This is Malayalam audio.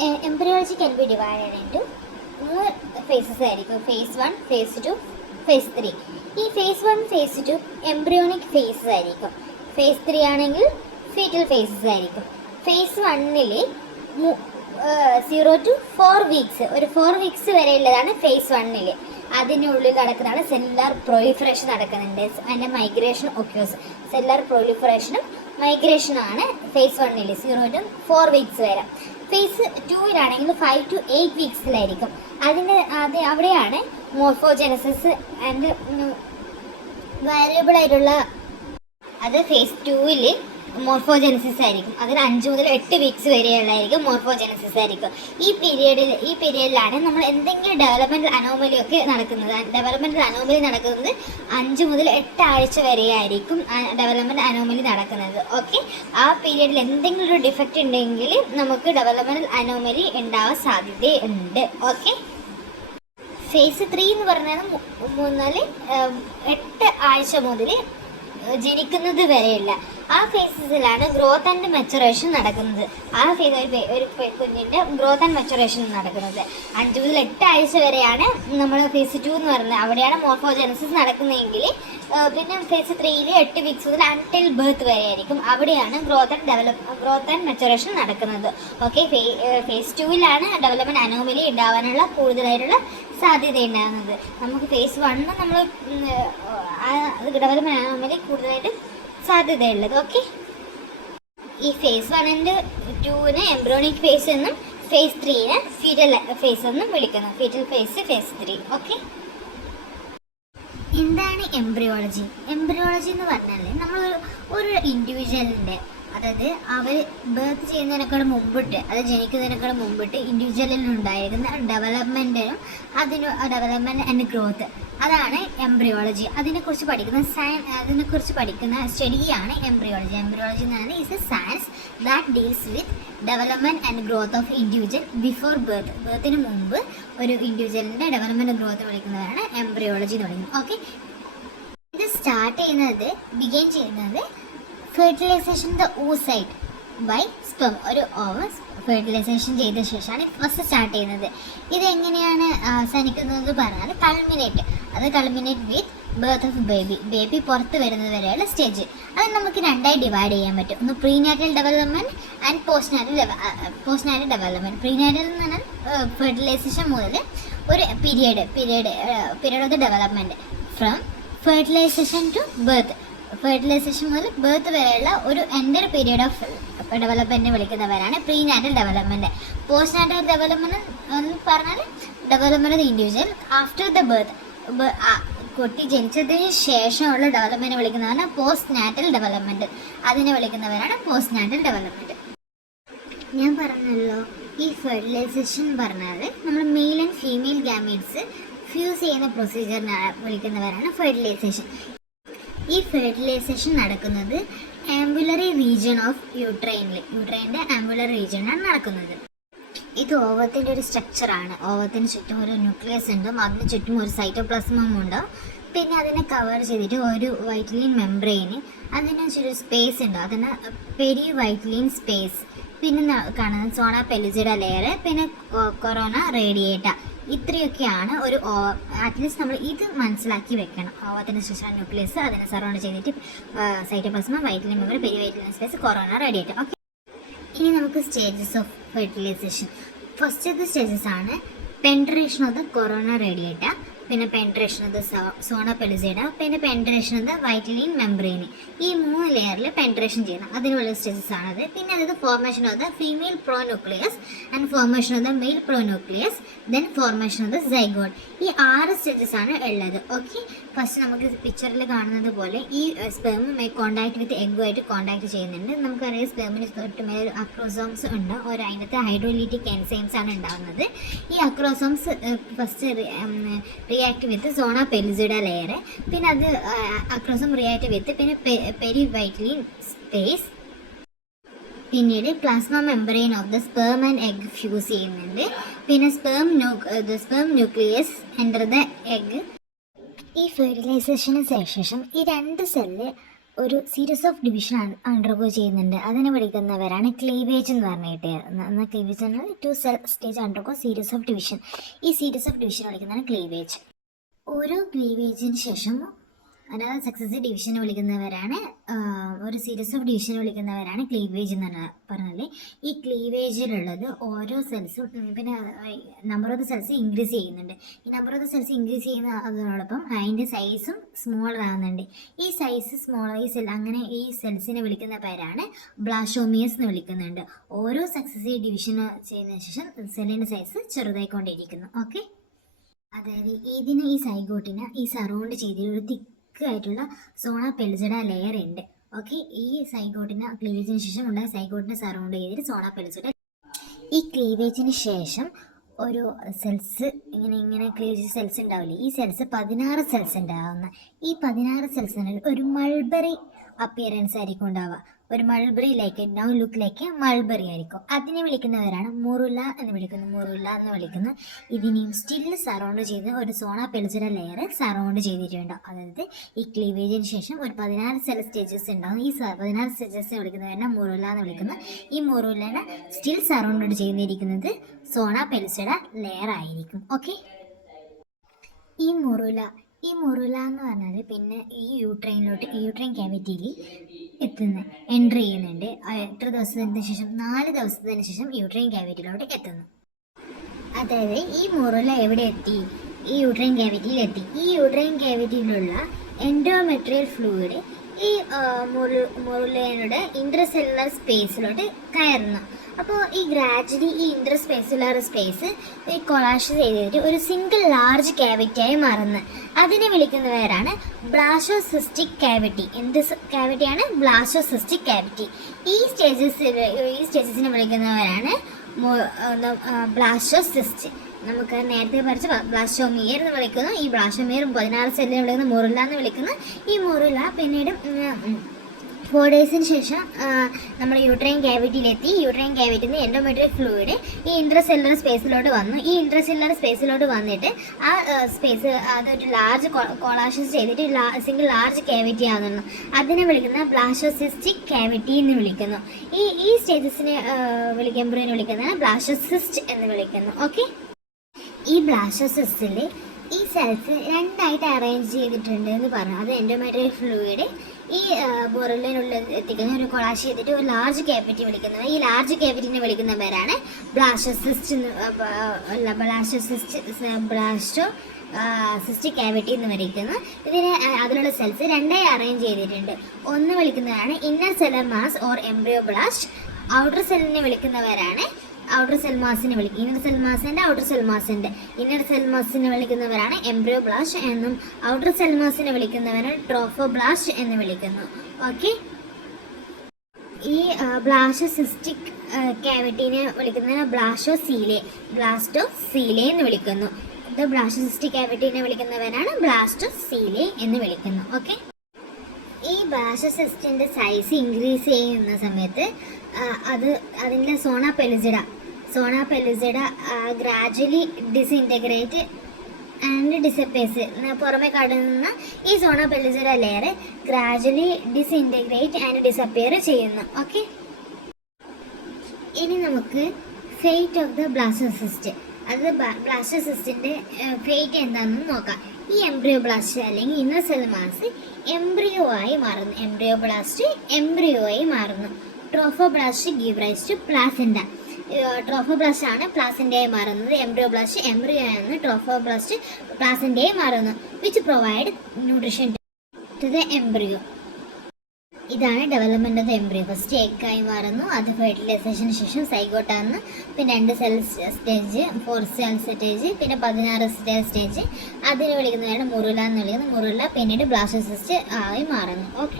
Embryology can be divided into മൂന്ന് ഫേസസ് ആയിരിക്കും. Phase 1, phase 2, phase 3. ഈ ഫേസ് 1, ഫേസ് 2 എംബ്രിയോണിക് ഫേസസ് ആയിരിക്കും. ഫേസ് 3 ആണെങ്കിൽ ഫീറ്റൽ ഫേസസ് ആയിരിക്കും. ഫേസ് 1-ൽ 0 to 4 വീക്സ്, ഒരു 4 വീക്സ് വരെയുള്ളതാണ് ഫേസ് 1-ൽ. അതിനുള്ളിൽ നടക്കുന്നതാണ് സെല്ലുലാർ പ്രൊലിഫറേഷൻ നടക്കുന്നുണ്ട്. അതിൻ്റെ മൈഗ്രേഷൻ ഒക്യൂസ്. സെല്ലുലാർ പ്രൊലിഫറേഷനും മൈഗ്രേഷനുമാണ് ഫേസ് 1-ൽ 0 to 4 വീക്സ് വരെ. ഫേസ് 2-ലാണെങ്കിൽ 5 to 8 വീക്സിലായിരിക്കും. അവിടെയാണ് മോർഫോജനസിസ് ആൻഡ് വാരിയബിൾ ആയിട്ടുള്ള അത് ഫേസ് 2-ൽ മോർഫോജനസിസ് ആയിരിക്കും. അതിന് 5 മുതൽ 8 വീക്സ് വരെയുള്ളതായിരിക്കും മോർഫോജനസിസ് ആയിരിക്കും. ഈ പീരിയഡിലാണ് നമ്മൾ എന്തെങ്കിലും ഡെവലപ്മെൻറ്റൽ അനോമലിയൊക്കെ നടക്കുന്നത്. ഡെവലപ്മെൻറ്റൽ അനോമലി നടക്കുന്നത് 5 മുതൽ 8 ആഴ്ച വരെയായിരിക്കും ഡെവലപ്മെൻറ്റ് അനോമലി നടക്കുന്നത്. ഓക്കെ, ആ പീരിയഡിൽ എന്തെങ്കിലും ഒരു ഡിഫക്റ്റ് ഉണ്ടെങ്കിൽ നമുക്ക് ഡെവലപ്മെൻറ്റൽ അനോമലി ഉണ്ടാവാൻ സാധ്യതയുണ്ട്. ഓക്കെ, ഫേസ് 3 എന്ന് പറഞ്ഞാൽ 8 ആഴ്ച മുതൽ ജനിക്കുന്നത് വരെയുള്ള ആ ഫേസസിലാണ് ഗ്രോത്ത് ആൻഡ് മെച്ചുറേഷൻ നടക്കുന്നത്. ആ ഫേസ് ഒരു കുഞ്ഞിൻ്റെ ഗ്രോത്ത് ആൻഡ് മെച്ചുറേഷൻ നടക്കുന്നത് 5 മുതൽ 8 ആഴ്ച വരെയാണ് നമ്മൾ ഫേസ് 2 എന്ന് പറയുന്നത്. അവിടെയാണ് മോർഫോജനസിസ് നടക്കുന്നതെങ്കിൽ പിന്നെ ഫേസ് 3-ൽ 8 വീക്സ് മുതൽ അൺടിൽ ബർത്ത് വരെ ആയിരിക്കും. അവിടെയാണ് ഗ്രോത്ത് ആൻഡ് മെച്ചുറേഷൻ നടക്കുന്നത്. ഓക്കെ, ഫേസ് 2-ലാണ് ഡെവലപ്മെൻറ്റ് അനോമലി ഉണ്ടാവാനുള്ള കൂടുതലായിട്ടുള്ള സാധ്യത ഉണ്ടാകുന്നത്. നമുക്ക് ഫേസ് 1 നമ്മൾ ഡെവലപ്മെൻറ്റ് അനോമലി കൂടുതലായിട്ട് സാധ്യതയുള്ളത്. ഓക്കെ, ഈ ഫേസ് 1 and 2-നെ എംബ്രിയോണിക് ഫേസ് എന്നും ഫേസ് 3-നെ ഫീറ്റൽ ഫേസ് എന്നും വിളിക്കുന്നു. Foetal phase, phase 3. ഓക്കെ, എന്താണ് എംബ്രിയോളജി? എംബ്രിയോളജി എന്ന് പറഞ്ഞാൽ നമ്മൾ ഒരു ഇൻഡിവിജ്വലിൻ്റെ, അതായത് അവർ ബർത്ത് ചെയ്യുന്നതിനേക്കാൾ മുമ്പിട്ട്, അത് ജനിക്കുന്നതിനേക്കാൾ മുമ്പിട്ട് ഇൻഡിവിജ്വലിൽ ഉണ്ടായിരിക്കുന്ന ഡെവലപ്മെൻറ്റ് ആൻഡ് ഗ്രോത്ത്, അതാണ് എംബ്രിയോളജി. അതിനെക്കുറിച്ച് പഠിക്കുന്ന സ്റ്റഡിയാണ് എംബ്രിയോളജി. എംബ്രിയോളജി എന്ന് പറയുന്നത് is a science that deals with development and growth of individual before birth. ബർത്തിന് മുമ്പ് ഒരു ഇൻഡിവിജ്വലിൻ്റെ ഡെവലപ്മെൻറ്റ് ഗ്രോത്ത് വിളിക്കുന്നതാണ് എംബ്രിയോളജി എന്ന് പറയുന്നത്. ഓക്കെ, ഇത് ബിഗിൻ ചെയ്യുന്നത് fertilisation the oocyte by sperm. ഒരു ഓവർ ഫെർട്ടിലൈസേഷൻ ചെയ്ത ശേഷമാണ് ഫസ്റ്റ് സ്റ്റാർട്ട് ചെയ്യുന്നത്. ഇതെങ്ങനെയാണ് അവസാനിക്കുന്നത് പറഞ്ഞാൽ culminate with birth of baby പുറത്ത് വരുന്നത് വരെയുള്ള സ്റ്റേജ്. അത് നമുക്ക് രണ്ടായി ഡിവൈഡ് ചെയ്യാൻ പറ്റും. ഒന്ന് prenatal development and postnatal development. Prenatal എന്ന് പറഞ്ഞാൽ ഫെർട്ടിലൈസേഷൻ മുതൽ ഒരു period of the development from fertilisation to birth. Fertilisation മുതൽ ബർത്ത് വരെയുള്ള ഒരു എൻ്റർ പീരിയഡ് ഓഫ് ഡെവലപ്മെൻറ്റ് വിളിക്കുന്നവരാണ് prenatal development. Postnatal development എന്ന് പറഞ്ഞാൽ development of the individual after the birth. കുട്ടി ജനിച്ചതിന് ശേഷമുള്ള ഡെവലപ്മെൻറ്റ് വിളിക്കുന്നതാണ് പോസ്റ്റ് നാറ്റൽ ഡെവലപ്മെൻറ്റ്. അതിനെ വിളിക്കുന്നവരാണ് പോസ്റ്റ് നാറ്റൽ ഡെവലപ്മെൻറ്റ്. ഞാൻ പറഞ്ഞല്ലോ, ഈ ഫെർട്ടിലൈസേഷൻ പറഞ്ഞാൽ നമ്മൾ male and female gametes fuse ചെയ്യുന്ന പ്രൊസീജിയറിനെ വിളിക്കുന്നവരാണ് ഫെർട്ടിലൈസേഷൻ. ഈ ഫെർട്ടിലൈസേഷൻ നടക്കുന്നത് ആംബുലറി റീജിയൻ ഓഫ് യൂട്രൈൻ്റെ ആംബുലർ റീജിയനാണ് നടക്കുന്നത്. ഇത് ഓവത്തിൻ്റെ ഒരു സ്ട്രക്ചറാണ്. ഓവത്തിന് ചുറ്റും ഒരു ന്യൂക്ലിയസ് ഉണ്ടാവും, അതിന് ചുറ്റും ഒരു സൈറ്റോപ്ലാസ്മം ഉണ്ടാവും. പിന്നെ അതിനെ കവർ ചെയ്തിട്ട് ഒരു വൈറ്റ്ലിൻ മെംബ്രെയിന്, അതിന് ഒരു സ്പേസ് ഉണ്ടാവും, അതിന് പെരി വൈറ്റ്ലിൻ സ്പേസ്. പിന്നെ കാണുന്നത് സോണ പെലിസിഡ ലെയർ, പിന്നെ കൊറോണ റേഡിയേറ്റ. ഇത്രയൊക്കെയാണ് ഒരു ഓവം. അറ്റ്ലീസ്റ്റ് നമ്മൾ ഇത് മനസ്സിലാക്കി വെക്കണം. ഓവത്തിന് ശേഷം ന്യൂക്ലിയസ്, അതിനെ സറൗണ്ട് ചെയ്തിട്ട് cytoplasm, vitelline membrane, perivitelline space, corona radiata. Okay, ഇനി നമുക്ക് സ്റ്റേജസ് ഓഫ് ഫെർട്ടിലൈസേഷൻ. ഫസ്റ്റത്തെ സ്റ്റേജസ് ആണ് penetration of the corona radiata, പിന്നെ penetration of the zona pellucida, പിന്നെ penetration of the vitelline membrane. ഈ 3 ലെയറിൽ പെൻട്രേഷൻ ചെയ്യണം. അതിനുള്ള സ്റ്റേജസ് ആണത്. പിന്നെ അതായത് formation of the female pronucleus and formation of the male pronucleus, then formation of the zygote. ഈ 6 സ്റ്റേജസ് ആണ് ഉള്ളത്. ഓക്കെ, ഫസ്റ്റ് നമുക്ക് പിക്ചറിൽ കാണുന്നത് പോലെ ഈ സ്പെർം കോണ്ടാക്ട് വിത്ത് എഗ്ഗുമായിട്ട് കോണ്ടാക്ട് ചെയ്യുന്നുണ്ട്. നമുക്കറിയാം സ്പെർമിന് തൊട്ട് മേലെ അക്രോസോംസ് ഉണ്ട്. അതിനകത്ത് ഹൈഡ്രോലിറ്റിക് എൻസൈംസ് ആണ് ഉണ്ടാകുന്നത്. ഈ അക്രോസോംസ് first react with സോണ pellucida layer, പിന്നെ അത് അക്രോസോം റിയാക്ട് വിത്ത് പിന്നെ പെരി വൈറ്റ്ലിൻ സ്പേസ്, പിന്നീട് plasma membrane of the sperm and egg fuse ചെയ്യുന്നുണ്ട്. പിന്നെ sperm nucleus enter the egg. ഈ ഫെർട്ടിലൈസേഷന് ശേഷം ഈ 2 സെല്ല് ഒരു സീരീസ് ഓഫ് ഡിവിഷൻ അണ്ടർഗോ ചെയ്യുന്നുണ്ട്. അതിനെ വിളിക്കുന്നവരാണ് ക്ലീവേജ് എന്ന് പറഞ്ഞിട്ട്. ക്ലീവേജ് എന്നാൽ 2 cell stage undergo series of division. ഈ സീരീസ് ഓഫ് ഡിവിഷൻ വിളിക്കുന്നതാണ് ക്ലീവേജ്. ഓരോ ക്ലീവേജിന് ശേഷം അതായത് സക്സസീവ് ഡിവിഷനെ വിളിക്കുന്നവരാണ്, ഒരു സീരീസ് ഓഫ് ഡിവിഷനെ വിളിക്കുന്നവരാണ് ക്ലീവേജ് എന്ന് പറഞ്ഞാൽ. ഈ ക്ലീവേജിലുള്ളത് ഓരോ സെൽസും പിന്നെ number of the cells increase ചെയ്യുന്നുണ്ട്. ഈ number of the cells increase ചെയ്യുന്ന അതിനോടൊപ്പം അതിൻ്റെ സൈസും സ്മോളർ ആവുന്നുണ്ട്. ഈ സൈസ് സ്മോളർ അങ്ങനെ ഈ സെൽസിനെ വിളിക്കുന്ന പേരാണ് ബ്ലാസ്റ്റോമിയസ് എന്ന് വിളിക്കുന്നുണ്ട്. ഓരോ സക്സസീവ് ഡിവിഷൻ ചെയ്യുന്നതിന് ശേഷം സെല്ലിൻ്റെ സൈസ് ചെറുതായിക്കൊണ്ടിരിക്കുന്നു. ഓക്കെ, അതായത് ഇതിന് ഈ സൈഗോട്ടിനെ ഈ സറൗണ്ട് ചെയ്ത് ഒരു ആയിട്ടുള്ള സോണ പെൽസിഡ ലെയർ ഉണ്ട്. ഓക്കെ, ഈ സൈഗോട്ടിന് ക്ലീവേജിന് ശേഷം ഉണ്ടായ സൈഗോട്ടിനെ സറൗണ്ട് ചെയ്തിട്ട് സോണ പെൽസിഡ. ഈ ക്ലീവേജിന് ശേഷം ഒരു സെൽസ് ഇങ്ങനെ ക്ലീവേജ് സെൽസ് ഉണ്ടാവില്ലേ, ഈ സെൽസ് 16 സെൽസ് ഉണ്ടാവുന്ന. ഈ 16 സെൽസിന് ഒരു മൾബറി അപ്പിയറൻസ് ആയിരിക്കും ഉണ്ടാവുക. ഒരു mulberry like now look like mulberry ആയിരിക്കും. അതിനെ വിളിക്കുന്നവരാണ് മുറുല എന്ന് വിളിക്കുന്നത്. ഇതിനെയും സ്റ്റിൽ സറൗണ്ട് ചെയ്ത് ഒരു സോണ പെൽസിഡ ലെയർ സറൗണ്ട് ചെയ്തിട്ടുണ്ടാവും. അതായത് ഈ ക്ലീവേജിന് ശേഷം ഒരു 16 സെൽ സ്റ്റേജസ് ഉണ്ടാവും. ഈ 16 സ്റ്റേജസ് വിളിക്കുന്നവരാണ് മുറുല എന്ന് വിളിക്കുന്നത്. ഈ മുറുലനെ സ്റ്റിൽ സറൗണ്ട് ചെയ്തിരിക്കുന്നത് സോണ പെൽസിഡ ലെയർ ആയിരിക്കും. ഓക്കെ, ഈ മുറുല എന്ന് പറഞ്ഞാൽ പിന്നെ ഈ യൂട്രൈൻ ക്യാവിറ്റിയിൽ എൻ്റർ ചെയ്യുന്നുണ്ട്. എത്ര ദിവസത്തിന് ശേഷം? 4 ദിവസത്തിന് ശേഷം യൂട്രൈൻ ക്യാവിറ്റിയിലോട്ട് എത്തുന്നു. അതായത് ഈ മുറുല എവിടെ എത്തി? ഈ യൂട്രൈൻ ക്യാവിറ്റിയിൽ എത്തി. ഈ യൂട്രൈൻ ക്യാവിറ്റിയിലുള്ള എൻഡോമെട്രിയൽ ഫ്ലൂയിഡ് ഈ മുറുലയുടെ ഇൻട്രസെല്ലുലർ സ്പേസിലോട്ട് കയറുന്നു. അപ്പോൾ ഈ ഗ്രാജുവലി ഈ ഇൻട്രസ്പെസുലർ സ്പേസ് ഈ കൊളാഷ് ചെയ്തിട്ട് ഒരു സിംഗിൾ ലാർജ് ക്യാവിറ്റിയായി മാറുന്നു. അതിനെ വിളിക്കുന്നവരാണ് ബ്ലാസ്റ്റോസിസ്റ്റിക് ക്യാവിറ്റി. എന്ത് ക്യാവിറ്റിയാണ്? ബ്ലാസ്റ്റോസിസ്റ്റിക് ക്യാവിറ്റി. ഈ സ്റ്റേജസിനെ വിളിക്കുന്നവരാണ് ബ്ലാസ്റ്റോസിസ്റ്റ്. നമുക്ക് നേരത്തെ പഠിച്ച ബ്ലാസ്റ്റോമിയർ എന്ന് വിളിക്കുന്നു. ഈ ബ്ലാസ്റ്റോമിയർ 16 സെല്ലിനെ വിളിക്കുന്ന മുറുല എന്ന് വിളിക്കുന്നു. ഈ മുറുല പിന്നീട് 4 ഡേയ്സിന് ശേഷം നമ്മൾ യൂട്രൈൻ ക്യാവിറ്റിയിലെത്തി. യൂട്രൈൻ ക്യാവിറ്റിയിൽ നിന്ന് എൻഡോമെട്രിയൽ ഫ്ലൂയിഡ് ഈ ഇൻട്രസെല്ലുലർ സ്പേസിലോട്ട് വന്നു. ഈ ഇൻട്രസെല്ലുലർ സ്പേസിലോട്ട് വന്നിട്ട് ആ സ്പേസ് അതൊരു ലാർജ് കൊളാഷസ് ചെയ്തിട്ട് സിംഗിൾ ലാർജ് ക്യാവിറ്റി ആകുന്നു. അതിനെ വിളിക്കുന്ന ബ്ലാസ്റ്റോസിസ്റ്റിക് ക്യാവിറ്റി എന്ന് വിളിക്കുന്നു. ഈ സ്റ്റേജസിനെ എംബ്രിയോനെ വിളിക്കുന്നതാണ് ബ്ലാസ്റ്റോസിസ്റ്റ് എന്ന് വിളിക്കുന്നു. ഓക്കെ, ഈ ബ്ലാസ്റ്റോസിസ്റ്റിൽ ഈ സെൽസ് 2ആയിട്ട് അറേഞ്ച് ചെയ്തിട്ടുണ്ട് എന്ന് പറഞ്ഞു. അത് എൻഡോമെട്രിയൽ ഫ്ലൂയിഡ് ഈ മുറുലിനുള്ളിൽ എത്തിക്കുന്ന ഒരു കൊളാഷ് ചെയ്തിട്ട് ഒരു ലാർജ് ക്യാവിറ്റി വിളിക്കുന്നത്. ഈ ലാർജ് ക്യാവിറ്റിനെ വിളിക്കുന്ന പേരാണ് ബ്ലാസ്റ്റോസിസ്റ്റിക് ക്യാവിറ്റി എന്ന് വിളിക്കുന്നു. ഇതിന് അതിലുള്ള സെൽസ് 2ആയി അറേഞ്ച് ചെയ്തിട്ടുണ്ട്. ഒന്ന് വിളിക്കുന്നതാണ് inner cellular mass or embryoblast. Outer സെല്ലിനെ വിളിക്കുന്നവരാണ് ഔട്ടർ സെൽ മാസിനെ വിളിക്കും. ഇന്നർ സെൽ മാസിൻ്റെ ഔട്ടർ സെൽ മാസിൻ്റെ ഇന്നർ സെൽ മാസിനെ വിളിക്കുന്നവരാണ് എംബ്രിയോബ്ലാസ്റ്റ് എന്നും ഔട്ടർ സെൽ മാസിനെ വിളിക്കുന്നവരാണ് ട്രോഫോബ്ലാസ്റ്റ് എന്ന് വിളിക്കുന്നു. ഓക്കെ, ഈ ബ്ലാസ്റ്റോസിസ്റ്റിക് ക്യാവിറ്റീനെ വിളിക്കുന്നതിന് ബ്ലാസ്റ്റോസീലെ എന്ന് വിളിക്കുന്നു. ഇത് ബ്ലാസ്റ്റോസിസ്റ്റിക് ക്യാവിറ്റീനെ വിളിക്കുന്നവരാണ് ബ്ലാസ്റ്റോസീലെ എന്ന് വിളിക്കുന്നു. ഓക്കെ, ഈ ബ്ലാസ്റ്റോസിസ്റ്റിൻ്റെ സൈസ് ഇൻക്രീസ് ചെയ്യുന്ന സമയത്ത് അതിൻ്റെ zona pellucida gradually disintegrate and disappears. പുറമെ കടന്ന ഈ zona pellucida layer gradually disintegrate and disappear ചെയ്യുന്നു. ഓക്കെ, ഇനി നമുക്ക് ഫേറ്റ് ഓഫ് ദ ബ്ലാസ്റ്റോസിസ്റ്റ്, അത് ബ്ലാസ്റ്റോസിസ്റ്റിൻ്റെ ഫേറ്റ് എന്താണെന്ന് നോക്കാം. ഈ എംബ്രിയോബ്ലാസ്റ്റ് അല്ലെങ്കിൽ ഇന്നർ സെൽ മാസ് എംബ്രിയോ ആയി മാറുന്നു. Trophoblast give rise to placenta. Trophoblast ആണ് പ്ലാസെൻഡയായി മാറുന്നത്. എംബ്രിയോബ്ലാസ്റ്റ് എംബ്രിയോ ആണ്. ട്രോഫോബ്ലാസ്റ്റ് പ്ലാസെൻഡയായി മാറുന്നു. Which provide nutrition to the embryo. ഇതാണ് development of the embryo. First എഗ്ഗായി മാറുന്നു, അത് ഫെർട്ടിലൈസേഷന് ശേഷം സൈഗോട്ടാകുന്നു, പിന്നെ 2 സെൽ സ്റ്റേജ്, 4 സെൽ സ്റ്റേജ്, പിന്നെ 16 സ്റ്റേജ്. അതിന് വിളിക്കുന്നതാണ് മുറുല എന്ന് വിളിക്കുന്നത്. മുറുല പിന്നീട് ബ്ലാസ്റ്റോസിസ്റ്റ് ആയി മാറുന്നു. ഓക്കെ.